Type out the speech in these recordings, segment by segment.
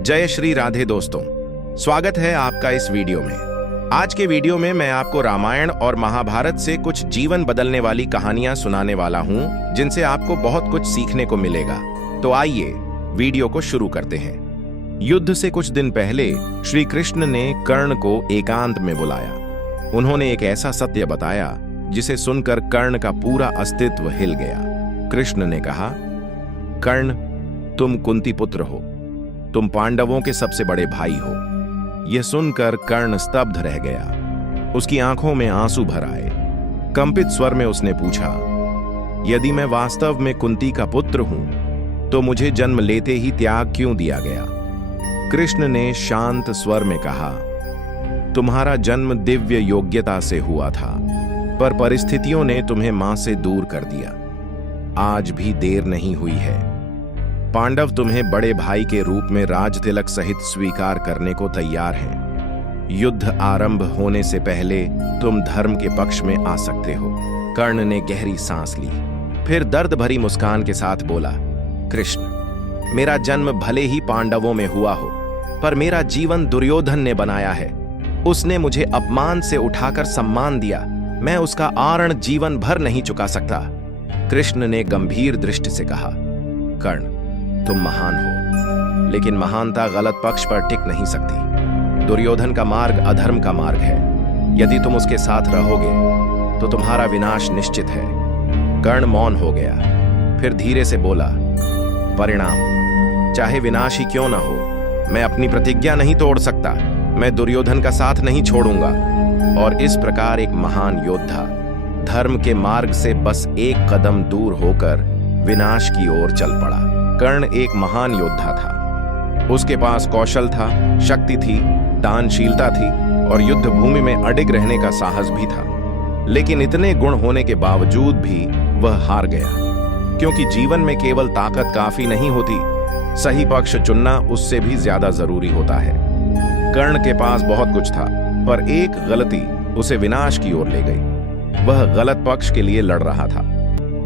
जय श्री राधे दोस्तों, स्वागत है आपका इस वीडियो में। आज के वीडियो में मैं आपको रामायण और महाभारत से कुछ जीवन बदलने वाली कहानियां सुनाने वाला हूं, जिनसे आपको बहुत कुछ सीखने को मिलेगा। तो आइए वीडियो को शुरू करते हैं। युद्ध से कुछ दिन पहले श्री कृष्ण ने कर्ण को एकांत में बुलाया। उन्होंने एक ऐसा सत्य बताया जिसे सुनकर कर्ण का पूरा अस्तित्व हिल गया। कृष्ण ने कहा, कर्ण, तुम कुंती पुत्र हो, तुम पांडवों के सबसे बड़े भाई हो। यह सुनकर कर्ण स्तब्ध रह गया। उसकी आंखों में आंसू भर आए। कंपित स्वर में उसने पूछा, यदि मैं वास्तव में कुंती का पुत्र हूं तो मुझे जन्म लेते ही त्याग क्यों दिया गया? कृष्ण ने शांत स्वर में कहा, तुम्हारा जन्म दिव्य योग्यता से हुआ था, पर परिस्थितियों ने तुम्हें मां से दूर कर दिया। आज भी देर नहीं हुई है। पांडव तुम्हें बड़े भाई के रूप में राज तिलक सहित स्वीकार करने को तैयार हैं। युद्ध आरंभ होने से पहले तुम धर्म के पक्ष में आ सकते हो। कर्ण ने गहरी सांस ली, फिर दर्द भरी मुस्कान के साथ बोला, कृष्ण, मेरा जन्म भले ही पांडवों में हुआ हो, पर मेरा जीवन दुर्योधन ने बनाया है। उसने मुझे अपमान से उठाकर सम्मान दिया। मैं उसका आरण जीवन भर नहीं चुका सकता। कृष्ण ने गंभीर दृष्टि से कहा, कर्ण, तुम महान हो, लेकिन महानता गलत पक्ष पर टिक नहीं सकती। दुर्योधन का मार्ग अधर्म का मार्ग है। यदि तुम उसके साथ रहोगे तो तुम्हारा विनाश निश्चित है। कर्ण मौन हो गया, फिर धीरे से बोला, परिणाम चाहे विनाश ही क्यों ना हो, मैं अपनी प्रतिज्ञा नहीं तोड़ सकता। मैं दुर्योधन का साथ नहीं छोड़ूंगा। और इस प्रकार एक महान योद्धा धर्म के मार्ग से बस एक कदम दूर होकर विनाश की ओर चल पड़ा। कर्ण एक महान योद्धा था। उसके पास कौशल था, शक्ति थी, दानशीलता थी और युद्ध भूमि में अडिग रहने का साहस भी था। लेकिन इतने गुण होने के बावजूद भी वह हार गया, क्योंकि जीवन में केवल ताकत काफी नहीं होती, सही पक्ष चुनना उससे भी ज्यादा जरूरी होता है। कर्ण के पास बहुत कुछ था, पर एक गलती उसे विनाश की ओर ले गई। वह गलत पक्ष के लिए लड़ रहा था।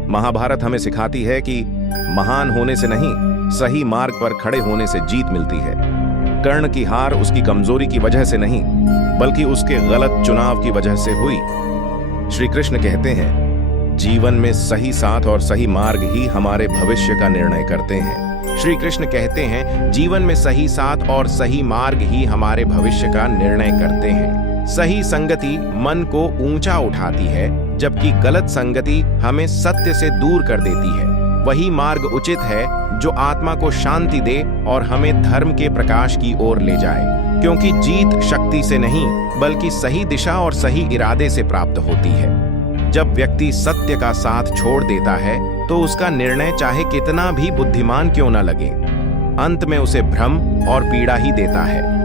महाभारत हमें सिखाती है कि महान होने से नहीं, सही मार्ग पर खड़े होने से जीत मिलती है। कर्ण की हार उसकी कमजोरी की वजह से नहीं, बल्कि उसके गलत चुनाव की वजह से हुई। श्री कृष्ण कहते हैं, जीवन में सही साथ और सही मार्ग ही हमारे भविष्य का निर्णय करते हैं। श्री कृष्ण कहते हैं, जीवन में सही साथ और सही मार्ग ही हमारे भविष्य का निर्णय करते हैं। सही संगति मन को ऊंचा उठाती है, जबकि गलत संगति हमें सत्य से दूर कर देती है। वही मार्ग उचित है जो आत्मा को शांति दे और हमें धर्म के प्रकाश की ओर ले जाए, क्योंकि जीत शक्ति से नहीं, बल्कि सही दिशा और सही इरादे से प्राप्त होती है। जब व्यक्ति सत्य का साथ छोड़ देता है तो उसका निर्णय चाहे कितना भी बुद्धिमान क्यों न लगे, अंत में उसे भ्रम और पीड़ा ही देता है।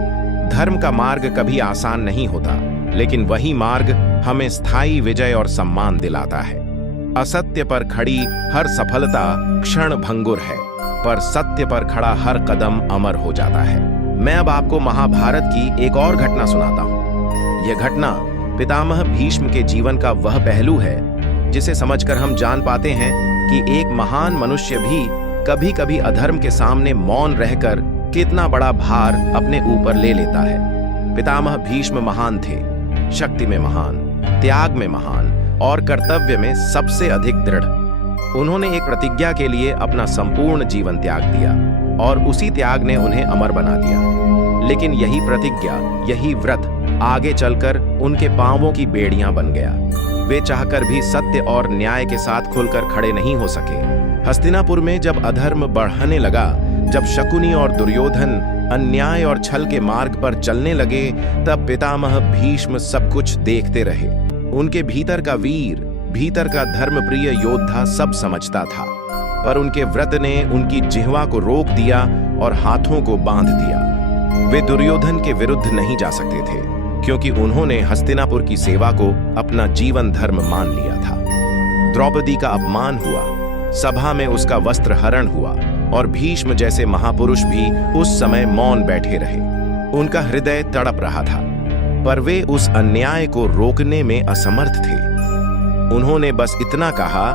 धर्म का मार्ग कभी आसान नहीं होता, लेकिन वही मार्ग हमें स्थायी विजय और सम्मान दिलाता है। असत्य पर खड़ी हर सफलता क्षण भंगुर है, पर सत्य पर खड़ा हर कदम अमर हो जाता है। मैं अब आपको महाभारत की एक और घटना सुनाता हूँ। यह घटना पितामह भीष्म के जीवन का वह पहलू है जिसे समझकर हम जान पाते हैं कि एक महान मनुष्य भी कभी-कभी अधर्म के सामने मौन रहकर कितना बड़ा भार अपने ऊपर ले लेता है। पितामह भीष्म महान थे, शक्ति में महान, त्याग में महान और कर्तव्य में सबसे अधिक दृढ़। उन्होंने एक प्रतिज्ञा के लिए अपना संपूर्ण जीवन त्याग दिया और उसी त्याग ने उन्हें अमर बना दिया। लेकिन यही प्रतिज्ञा, यही व्रत आगे चलकर उनके पांवों की बेड़ियां बन गया। वे चाहकर भी सत्य और न्याय के साथ खुलकर खड़े नहीं हो सके। हस्तिनापुर में जब अधर्म बढ़ने लगा, जब शकुनी और दुर्योधन अन्याय और छल के मार्ग पर चलने लगे, तब पितामह भीष्म सब कुछ देखते रहे। उनके भीतर का वीर, भीतर का धर्मप्रिय योद्धा सब समझता था, पर उनके व्रत ने उनकी जिह्वा को रोक दिया और हाथों को बांध दिया। वे दुर्योधन के विरुद्ध नहीं जा सकते थे, क्योंकि उन्होंने हस्तिनापुर की सेवा को अपना जीवन धर्म मान लिया था। द्रौपदी का अपमान हुआ, सभा में उसका वस्त्र हरण हुआ और भीष्म जैसे महापुरुष भी उस समय मौन बैठे रहे। उनका हृदय तड़प रहा था, पर वे उस अन्याय को रोकने में असमर्थ थे। उन्होंने बस इतना कहा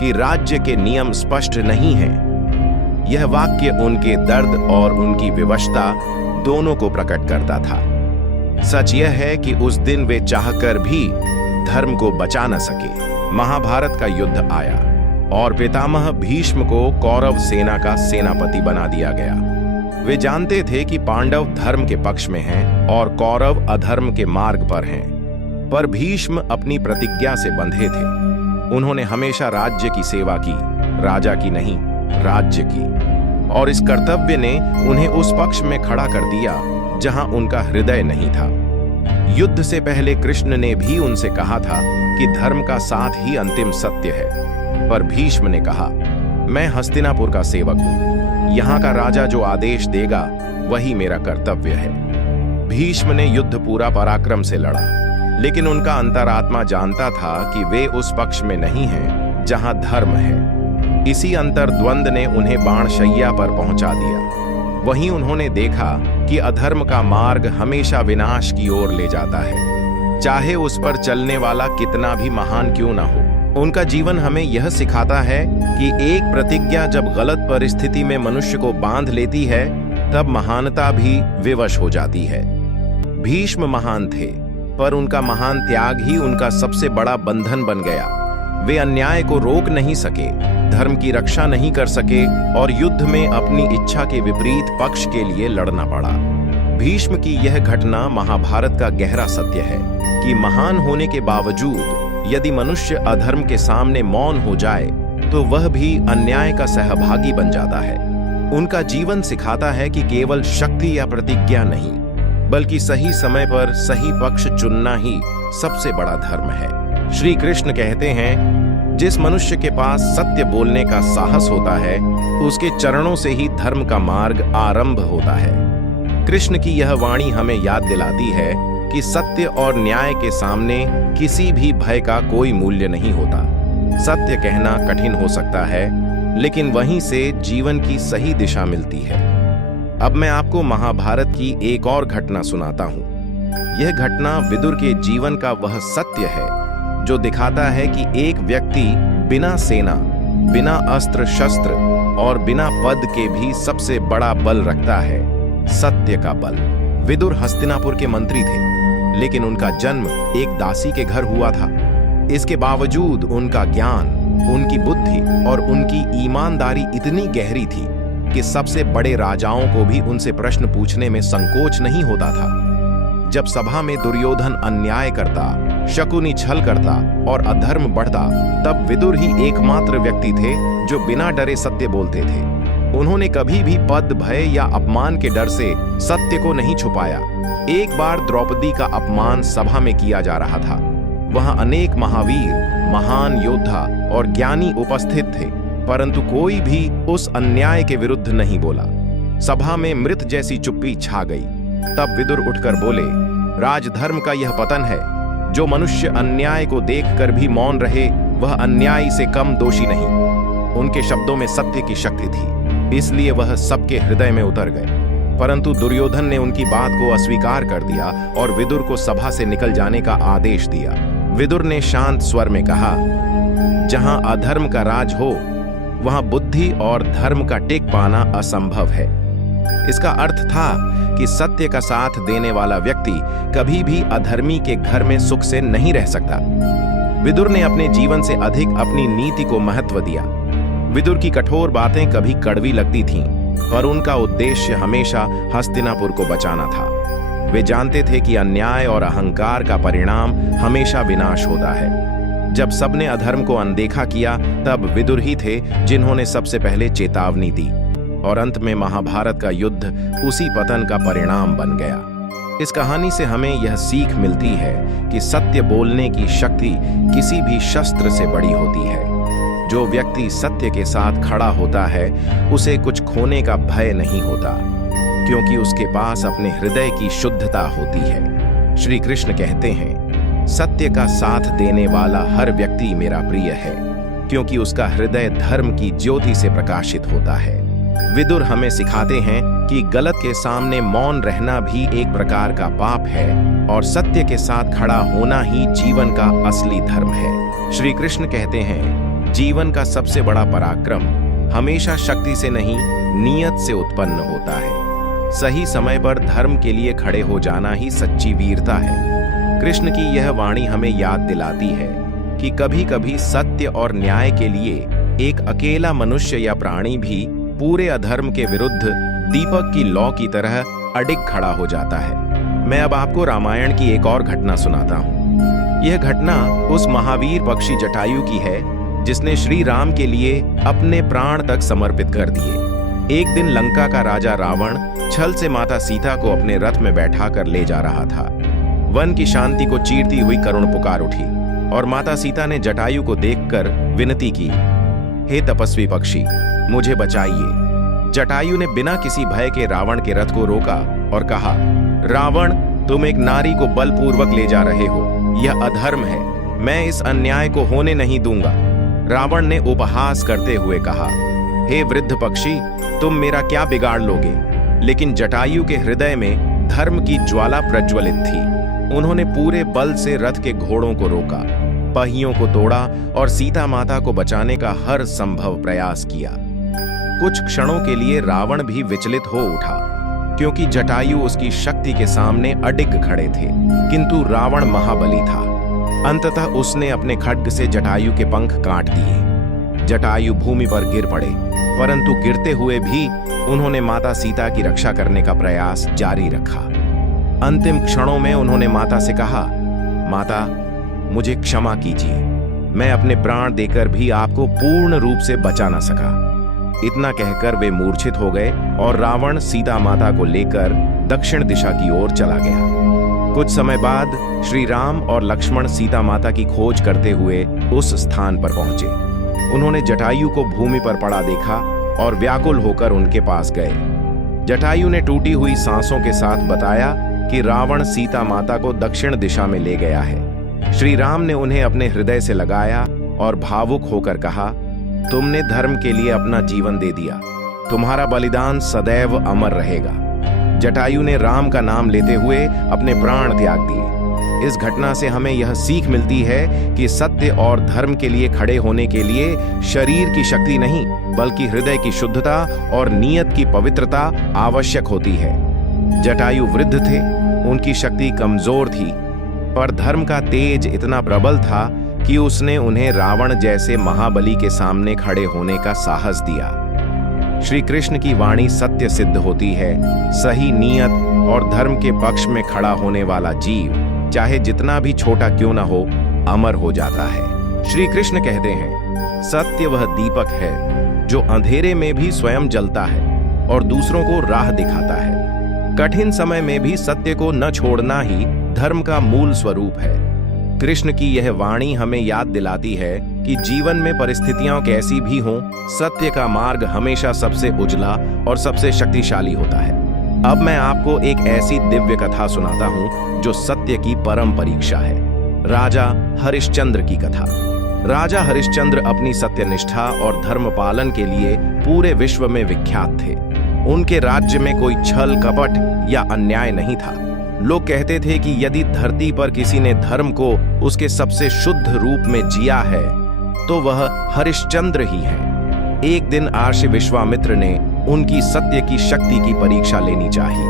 कि राज्य के नियम स्पष्ट नहीं हैं। यह वाक्य उनके दर्द और उनकी विवशता दोनों को प्रकट करता था। सच यह है कि उस दिन वे चाहकर भी धर्म को बचा न सके। महाभारत का युद्ध आया और पितामह भीष्म को कौरव सेना का सेनापति बना दिया गया। वे जानते थे कि पांडव धर्म के पक्ष में हैं और कौरव अधर्म के मार्ग पर हैं, पर भीष्म अपनी प्रतिज्ञा से बंधे थे। उन्होंने हमेशा राज्य की सेवा की, राजा की नहीं, राज्य की, और इस कर्तव्य ने उन्हें उस पक्ष में खड़ा कर दिया जहां उनका हृदय नहीं था। युद्ध से पहले कृष्ण ने भी उनसे कहा था कि धर्म का साथ ही अंतिम सत्य है, पर भीष्म ने कहा, मैं हस्तिनापुर का सेवक हूं, यहां का राजा जो आदेश देगा वही मेरा कर्तव्य है। भीष्म ने युद्ध पूरा पराक्रम से लड़ा, लेकिन उनका अंतरात्मा जानता था कि वे उस पक्ष में नहीं हैं जहां धर्म है। इसी अंतर्द्वंद ने उन्हें बाणशैया पर पहुंचा दिया। वहीं उन्होंने देखा कि अधर्म का मार्ग हमेशा विनाश की ओर ले जाता है, चाहे उस पर चलने वाला कितना भी महान क्यों ना हो। उनका जीवन हमें यह सिखाता है कि एक प्रतिज्ञा जब गलत परिस्थिति में मनुष्य को बांध लेती है, तब महानता भी विवश हो जाती है। भीष्म महान थे, पर उनका महान त्याग ही उनका सबसे बड़ा बंधन बन गया। वे अन्याय को रोक नहीं सके, धर्म की रक्षा नहीं कर सके और युद्ध में अपनी इच्छा के विपरीत पक्ष के लिए लड़ना पड़ा। भीष्म की यह घटना महाभारत का गहरा सत्य है कि महान होने के बावजूद यदि मनुष्य अधर्म के सामने मौन हो जाए तो वह भी अन्याय का सहभागी बन जाता है। उनका जीवन सिखाता है कि केवल शक्ति या प्रतिज्ञा नहीं, बल्कि सही समय पर सही पक्ष चुनना ही सबसे बड़ा धर्म है। श्री कृष्ण कहते हैं, जिस मनुष्य के पास सत्य बोलने का साहस होता है, उसके चरणों से ही धर्म का मार्ग आरंभ होता है। कृष्ण की यह वाणी हमें याद दिलाती है कि सत्य और न्याय के सामने किसी भी भय का कोई मूल्य नहीं होता। सत्य कहना कठिन हो सकता है, लेकिन वहीं से जीवन की सही दिशा मिलती है। अब मैं आपको महाभारत की एक और घटना सुनाता हूं। यह घटना विदुर के जीवन का वह सत्य है जो दिखाता है कि एक व्यक्ति बिना सेना, बिना अस्त्र शस्त्र और बिना पद के भी सबसे बड़ा बल रखता है, सत्य का बल। विदुर हस्तिनापुर के मंत्री थे, लेकिन उनका जन्म एक दासी के घर हुआ था। इसके बावजूद उनका ज्ञान, उनकी बुद्धि और उनकी ईमानदारी इतनी गहरी थी कि सबसे बड़े राजाओं को भी उनसे प्रश्न पूछने में संकोच नहीं होता था। जब सभा में दुर्योधन अन्याय करता, शकुनी छल करता और अधर्म बढ़ता, तब विदुर ही एकमात्र व्यक्ति थे जो बिना डरे सत्य बोलते थे। उन्होंने कभी भी पद, भय या अपमान के डर से सत्य को नहीं छुपाया। एक बार द्रौपदी का अपमान सभा में किया जा रहा था। वहां अनेक महावीर, महान योद्धा और ज्ञानी उपस्थित थे, परंतु कोई भी उस अन्याय के विरुद्ध नहीं बोला। सभा में मृत जैसी चुप्पी छा गई। तब विदुर उठकर बोले, राजधर्म का यह पतन है। जो मनुष्य अन्याय को देखकर भी मौन रहे, वह अन्यायी से कम दोषी नहीं। उनके शब्दों में सत्य की शक्ति थी, इसलिए वह सबके हृदय में उतर गए। परंतु दुर्योधन ने उनकी बात को अस्वीकार कर दिया और विदुर को सभा से निकल जाने का आदेश दिया। विदुर ने शांत स्वर में कहा, जहां अधर्म का राज हो, वहां बुद्धि और धर्म का टिक पाना असंभव है। इसका अर्थ था कि सत्य का साथ देने वाला व्यक्ति कभी भी अधर्मी के घर में सुख से नहीं रह सकता। विदुर ने अपने जीवन से अधिक अपनी नीति को महत्व दिया। विदुर की कठोर बातें कभी कड़वी लगती थीं, पर उनका उद्देश्य हमेशा हस्तिनापुर को बचाना था। वे जानते थे कि अन्याय और अहंकार का परिणाम हमेशा विनाश होता है। जब सबने अधर्म को अनदेखा किया, तब विदुर ही थे जिन्होंने सबसे पहले चेतावनी दी, और अंत में महाभारत का युद्ध उसी पतन का परिणाम बन गया। इस कहानी से हमें यह सीख मिलती है कि सत्य बोलने की शक्ति किसी भी शस्त्र से बड़ी होती है। जो व्यक्ति सत्य के साथ खड़ा होता है, उसे कुछ खोने का भय नहीं होता, क्योंकि उसके पास अपने हृदय की शुद्धता होती है। श्री कृष्ण कहते हैं, सत्य का साथ देने वाला हर व्यक्ति मेरा प्रिय है, क्योंकि उसका हृदय धर्म की ज्योति से प्रकाशित होता है। विदुर हमें सिखाते हैं कि गलत के सामने मौन रहना भी एक प्रकार का पाप है, और सत्य के साथ खड़ा होना ही जीवन का असली धर्म है। श्री कृष्ण कहते हैं, जीवन का सबसे बड़ा पराक्रम हमेशा शक्ति से नहीं, नियत से उत्पन्न होता है। सही समय पर धर्म के लिए खड़े हो जाना ही सच्ची वीरता है। कृष्ण की यह वाणी हमें याद दिलाती है कि कभी-कभी सत्य और न्याय के लिए एक अकेला मनुष्य या प्राणी भी पूरे अधर्म के विरुद्ध दीपक की लौ की तरह अडिग खड़ा हो जाता है। मैं अब आपको रामायण की एक और घटना सुनाता हूँ। यह घटना उस महावीर पक्षी जटायु की है जिसने श्री राम के लिए अपने प्राण तक समर्पित कर दिए। एक दिन लंका का राजा रावण छल से माता सीता को अपने रथ में बैठाकर ले जा रहा था। वन की शांति को चीरती हुई करुण पुकार उठी और माता सीता ने जटायु को देखकर विनती की, हे तपस्वी पक्षी, मुझे बचाइए। जटायु ने बिना किसी भय के रावण के रथ को रोका और कहा, रावण, तुम एक नारी को बलपूर्वक ले जा रहे हो, यह अधर्म है, मैं इस अन्याय को होने नहीं दूंगा। रावण ने उपहास करते हुए कहा, हे वृद्ध पक्षी, तुम मेरा क्या बिगाड़ लोगे? लेकिन जटायु के हृदय में धर्म की ज्वाला प्रज्वलित थी। उन्होंने पूरे बल से रथ के घोड़ों को रोका, पहियों को तोड़ा और सीता माता को बचाने का हर संभव प्रयास किया। कुछ क्षणों के लिए रावण भी विचलित हो उठा, क्योंकि जटायु उसकी शक्ति के सामने अडिग खड़े थे। किंतु रावण महाबली था। अंततः उसने अपने खड्ग से जटायु के पंख काट दिए। जटायु भूमि पर गिर पड़े, परंतु गिरते हुए भी उन्होंने माता सीता की रक्षा करने का प्रयास जारी रखा। अंतिम क्षणों में उन्होंने माता से कहा, माता, मुझे क्षमा कीजिए, मैं अपने प्राण देकर भी आपको पूर्ण रूप से बचा न सका। इतना कहकर वे मूर्छित हो गए और रावण सीता माता को लेकर दक्षिण दिशा की ओर चला गया। कुछ समय बाद श्री राम और लक्ष्मण सीता माता की खोज करते हुए उस स्थान पर पहुंचे। उन्होंने जटायु को भूमि पर पड़ा देखा और व्याकुल होकर उनके पास गए। जटायु ने टूटी हुई सांसों के साथ बताया कि रावण सीता माता को दक्षिण दिशा में ले गया है। श्री राम ने उन्हें अपने हृदय से लगाया और भावुक होकर कहा, तुमने धर्म के लिए अपना जीवन दे दिया, तुम्हारा बलिदान सदैव अमर रहेगा। जटायु ने राम का नाम लेते हुए अपने प्राण त्याग दिए। इस घटना से हमें यह सीख मिलती है कि सत्य और धर्म के लिए खड़े होने के लिए शरीर की शक्ति नहीं, बल्कि हृदय की शुद्धता और नियत की पवित्रता आवश्यक होती है। जटायु वृद्ध थे, उनकी शक्ति कमजोर थी, पर धर्म का तेज इतना प्रबल था कि उसने उन्हें रावण जैसे महाबली के सामने खड़े होने का साहस दिया। श्री कृष्ण की वाणी सत्य सिद्ध होती है। सही नियत और धर्म के पक्ष में खड़ा होने वाला जीव, चाहे जितना भी छोटा क्यों ना हो, अमर हो जाता है। श्री कृष्ण कहते हैं, सत्य वह दीपक है जो अंधेरे में भी स्वयं जलता है और दूसरों को राह दिखाता है। कठिन समय में भी सत्य को न छोड़ना ही धर्म का मूल स्वरूप है। कृष्ण की यह वाणी हमें याद दिलाती है कि जीवन में परिस्थितियां कैसी भी हों, सत्य का मार्ग हमेशा सबसे उजला और सबसे शक्तिशाली होता है। अब मैं आपको एक ऐसी दिव्य कथा सुनाता हूं जो सत्य की परम परीक्षा है। राजा हरिश्चंद्र की कथा। राजा हरिश्चंद्र अपनी सत्यनिष्ठा और धर्म पालन के लिए पूरे विश्व में विख्यात थे। उनके राज्य में कोई छल कपट या अन्याय नहीं था। लोग कहते थे कि यदि धरती पर किसी ने धर्म को उसके सबसे शुद्ध रूप में जिया है तो वह हरिश्चंद्र ही है। एक दिन महर्षि विश्वामित्र ने उनकी सत्य की शक्ति की परीक्षा लेनी चाहिए।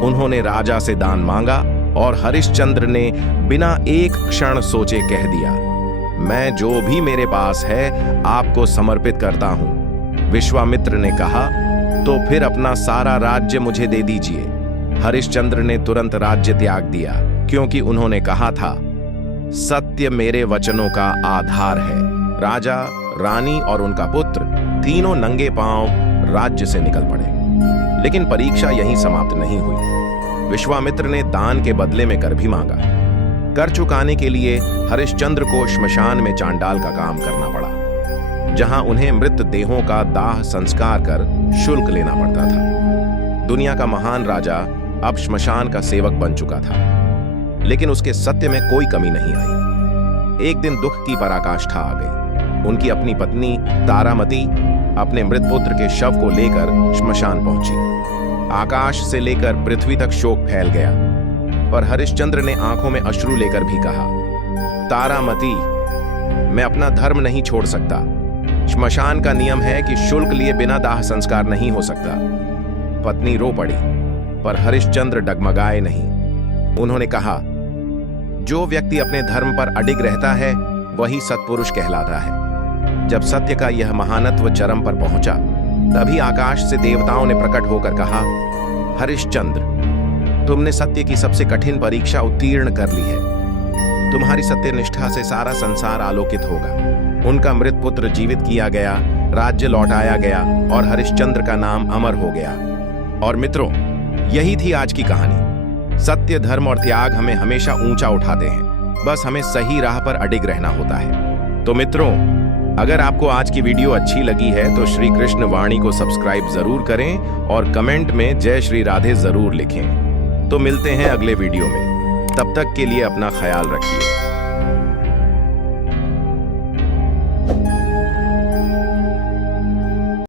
उन्होंने राजा से दान मांगा और हरिश्चंद्र ने बिना एक क्षण सोचे कह दिया, मैं जो भी मेरे पास है आपको समर्पित करता हूं। विश्वामित्र ने कहा, तो फिर अपना सारा राज्य मुझे दे दीजिए। हरिश्चंद्र ने तुरंत राज्य त्याग दिया, क्योंकि उन्होंने कहा था, सत्य मेरे वचनों का आधार है। राजा, रानी और उनका पुत्र तीनों नंगे पांव राज्य से निकल पड़े। लेकिन परीक्षा यहीं समाप्त नहीं हुई। विश्वामित्र ने दान के बदले में कर भी मांगा। कर चुकाने के लिए हरिश्चंद्र को श्मशान में चांडाल का काम करना पड़ा, जहां उन्हें मृत देहों का दाह संस्कार कर शुल्क लेना पड़ता था। दुनिया का महान राजा अब श्मशान का सेवक बन चुका था, लेकिन उसके सत्य में कोई कमी नहीं आई। एक दिन दुख की पराकाष्ठा आ गई। उनकी अपनी पत्नी तारामती अपने मृत पुत्र के शव को लेकर श्मशान पहुंची। आकाश से लेकर पृथ्वी तक शोक फैल गया, पर हरिश्चंद्र ने आंखों में अश्रु लेकर भी कहा, तारामती, मैं अपना धर्म नहीं छोड़ सकता। श्मशान का नियम है कि शुल्क लिए बिना दाह संस्कार नहीं हो सकता। पत्नी रो पड़ी, पर हरिश्चंद्र डगमगाए नहीं। उन्होंने कहा, जो व्यक्ति अपने धर्म पर अडिग रहता है वही सत्पुरुष कहलाता है। जब सत्य का यह महानत्व चरम पर पहुंचा, तभी आकाश से देवताओं ने प्रकट होकर कहा, हरिश्चंद्र, तुमने सत्य की सबसे कठिन परीक्षा उत्तीर्ण कर ली है। तुम्हारी सत्यनिष्ठा से सारा संसार आलोकित होगा। उनका मृत पुत्र जीवित किया गया, राज्य लौटाया गया और हरिश्चंद्र का नाम अमर हो गया। और मित्रों, यही थी आज की कहानी। सत्य, धर्म और त्याग हमें हमेशा ऊंचा उठाते हैं, बस हमें सही राह पर अडिग रहना होता है। तो मित्रों, अगर आपको आज की वीडियो अच्छी लगी है तो श्री कृष्ण वाणी को सब्सक्राइब जरूर करें और कमेंट में जय श्री राधे जरूर लिखें। तो मिलते हैं अगले वीडियो में। तब तक के लिए अपना ख्याल रखिए।